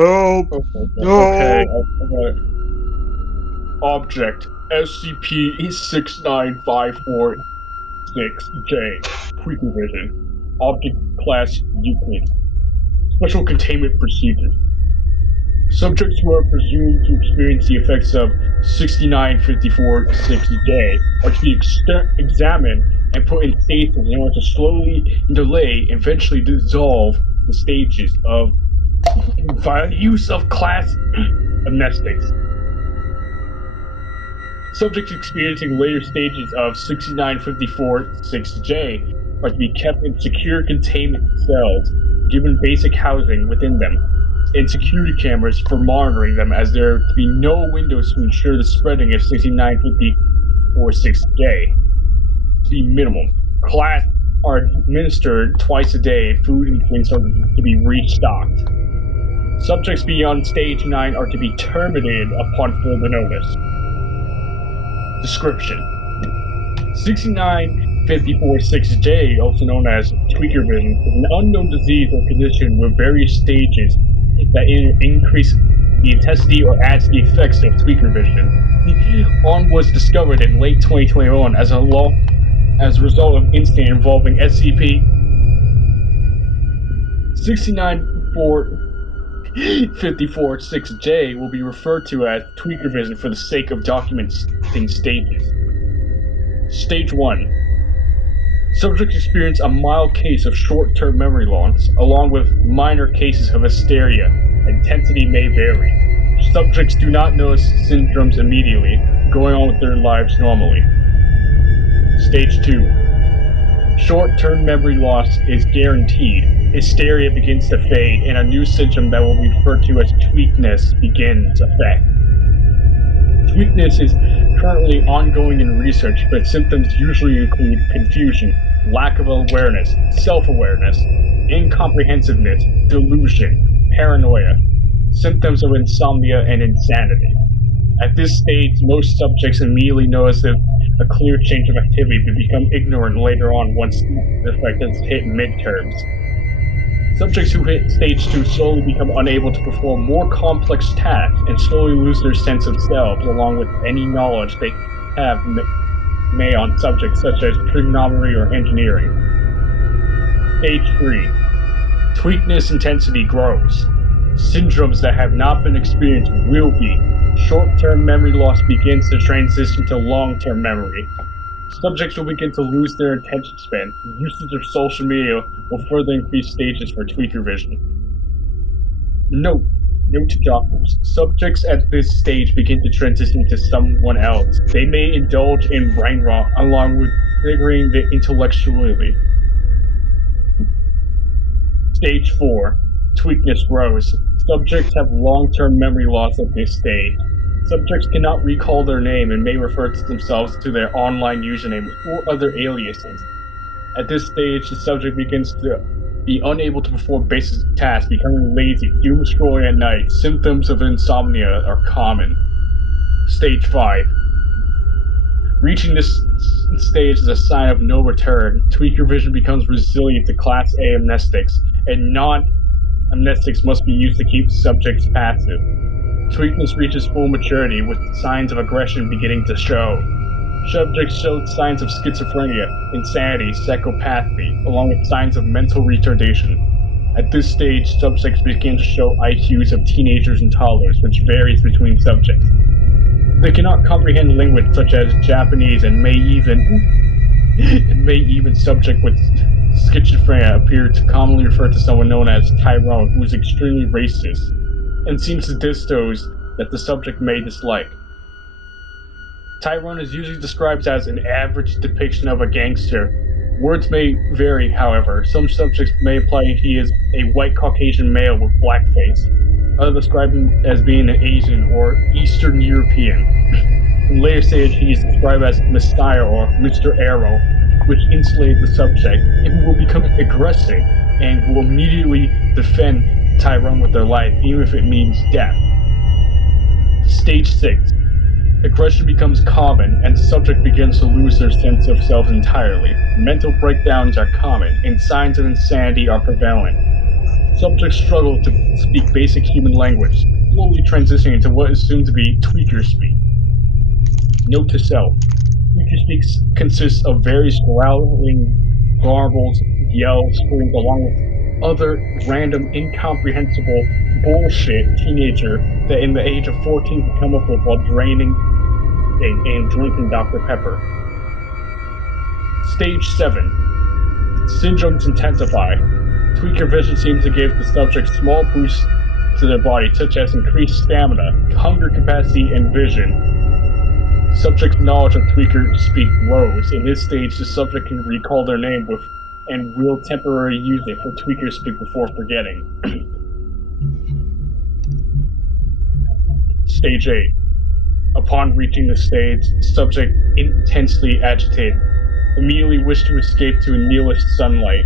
Help! Okay, No! Object SCP-69546J. Tweaker Vision. Object Class Euclid. Special Containment Procedures. Subjects who are presumed to experience the effects of 69546J are to be examined and put in stasis in order to slowly delay and eventually dissolve the stages of via use of class amnestics. Subjects experiencing later stages of 69546J are to be kept in secure containment cells, given basic housing within them, and security cameras for monitoring them, as there are to be no windows to ensure the spreading of 69546J to be minimum. Class are administered twice a day, and food and drinks are to be restocked. Subjects beyond Stage 9 are to be terminated upon further notice. Description: 69546J, also known as Tweaker Vision, is an unknown disease or condition with various stages that increase the intensity or add to the effects of Tweaker Vision. ON was discovered in late 2021 as a result of incident involving SCP 69546J will be referred to as Tweaker Vision for the sake of documenting stages. Stage 1. Subjects experience a mild case of short-term memory loss, along with minor cases of hysteria. Intensity may vary. Subjects do not notice symptoms immediately, going on with their lives normally. Stage 2. Short-term memory loss is guaranteed. Hysteria begins to fade, and a new symptom that will be referred to as tweakness begins effect. Tweakness is currently ongoing in research, but symptoms usually include confusion, lack of awareness, self-awareness, incomprehensiveness, delusion, paranoia, symptoms of insomnia, and insanity. At this stage, most subjects immediately notice a clear change of activity but become ignorant later on once the effect has hit midterms. Subjects who hit Stage 2 slowly become unable to perform more complex tasks and slowly lose their sense of selves, along with any knowledge they have may on subjects such as trigonometry or engineering. Stage 3. Tweakness intensity grows. Syndromes that have not been experienced will be. Short-term memory loss begins to transition to long-term memory. Subjects will begin to lose their attention span. Usage of social media will further increase stages for Tweaker Vision. Note to doctors. Subjects at this stage begin to transition to someone else. They may indulge in brain rot along with figuring the intellectually. Stage 4. Tweakness grows. Subjects have long-term memory loss at this stage. Subjects cannot recall their name and may refer to themselves to their online username or other aliases. At this stage, the subject begins to be unable to perform basic tasks, becoming lazy, doom scrolling at night. Symptoms of insomnia are common. Stage 5. Reaching this stage is a sign of no return. Tweaker Vision becomes resilient to Class A amnestics, and non-amnestics must be used to keep subjects passive. Tweakness reaches full maturity, with signs of aggression beginning to show. Subjects show signs of schizophrenia, insanity, psychopathy, along with signs of mental retardation. At this stage, subjects begin to show IQs of teenagers and toddlers, which varies between subjects. They cannot comprehend language such as Japanese and may even subject with schizophrenia appear to commonly refer to someone known as Tyrone, who is extremely racist, and seems to diss those that the subject may dislike. Tyrone is usually described as an average depiction of a gangster. Words may vary, however. Some subjects may imply he is a white Caucasian male with blackface. Others describe him as being an Asian or Eastern European. In later stage, he is described as Messiah or Mr. Arrow, which insulates the subject, and who will become aggressive and will immediately defend Tyrone with their life, even if it means death. Stage 6. Aggression becomes common, and the subject begins to lose their sense of self entirely. Mental breakdowns are common, and signs of insanity are prevalent. Subjects struggle to speak basic human language, slowly transitioning into what is soon to be tweaker speak. Note to self: tweaker speak consists of various growling, garbles, yells, screams, along with other random, incomprehensible bullshit teenager that in the age of 14 can come up with while draining and drinking Dr. Pepper. Stage 7. Syndromes intensify. Tweaker vision seems to give the subject small boosts to their body, such as increased stamina, hunger capacity, and vision. Subject's knowledge of tweaker speak grows. In this stage, the subject can recall their name and will temporarily use it for tweaker speak before forgetting. Stage 8. Upon reaching the stage, subject intensely agitated, immediately wished to escape to a nihilist sunlight.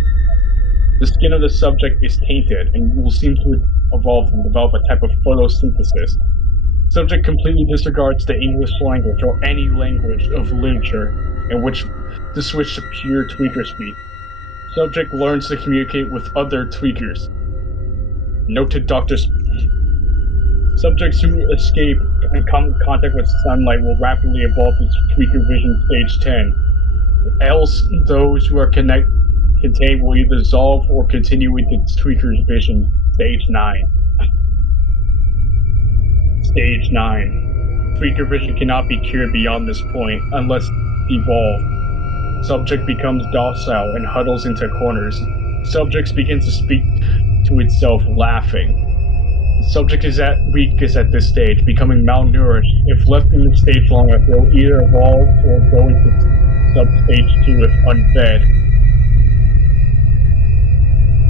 The skin of the subject is tainted and will seem to evolve and develop a type of photosynthesis. Subject completely disregards the English language or any language of literature in which to switch to pure tweaker speak. Subject learns to communicate with other tweakers. Note to Dr. Subjects who escape and come in contact with sunlight will rapidly evolve to tweaker vision stage 10. Else, those who are contained will either dissolve or continue with its tweaker's vision stage 9. Stage 9. Tweaker vision cannot be cured beyond this point unless evolved. Subject becomes docile and huddles into corners. Subject begins to speak to itself, laughing. Subject is at weakest at this stage, becoming malnourished. If left in this stage long enough, they will either evolve or go into sub-stage 2 if unfed.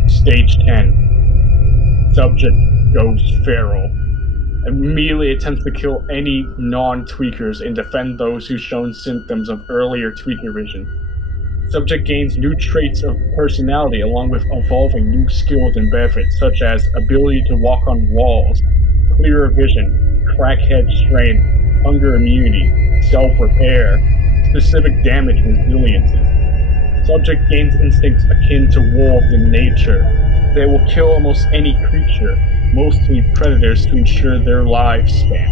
Stage 10. Subject goes feral. Immediately attempts to kill any non-tweakers and defend those who've shown symptoms of earlier tweaker vision. Subject gains new traits of personality along with evolving new skills and benefits such as ability to walk on walls, clearer vision, crackhead strength, hunger immunity, self-repair, specific damage resiliences. Subject gains instincts akin to wolves in nature. They will kill almost any creature, mostly predators, to ensure their lifespan.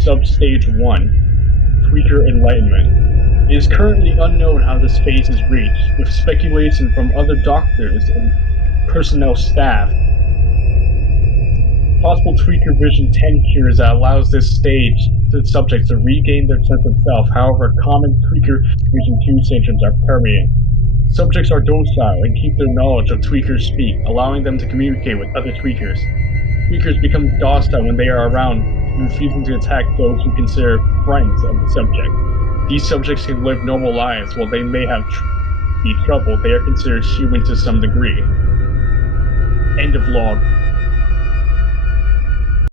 Substage 1. Tweaker Enlightenment. It is currently unknown how this phase is reached, with speculation from other doctors and personnel staff. Possible tweaker vision 10 cures that allows this stage to subjects to regain their sense of self. However, common tweaker vision 2 syndromes are permanent. Subjects are docile and keep their knowledge of tweakers speak, allowing them to communicate with other tweakers. Tweakers become docile when they are around, refusing to attack those who consider friends of the subject. These subjects can live normal lives. While they may have be troubled, they are considered human to some degree. End of log.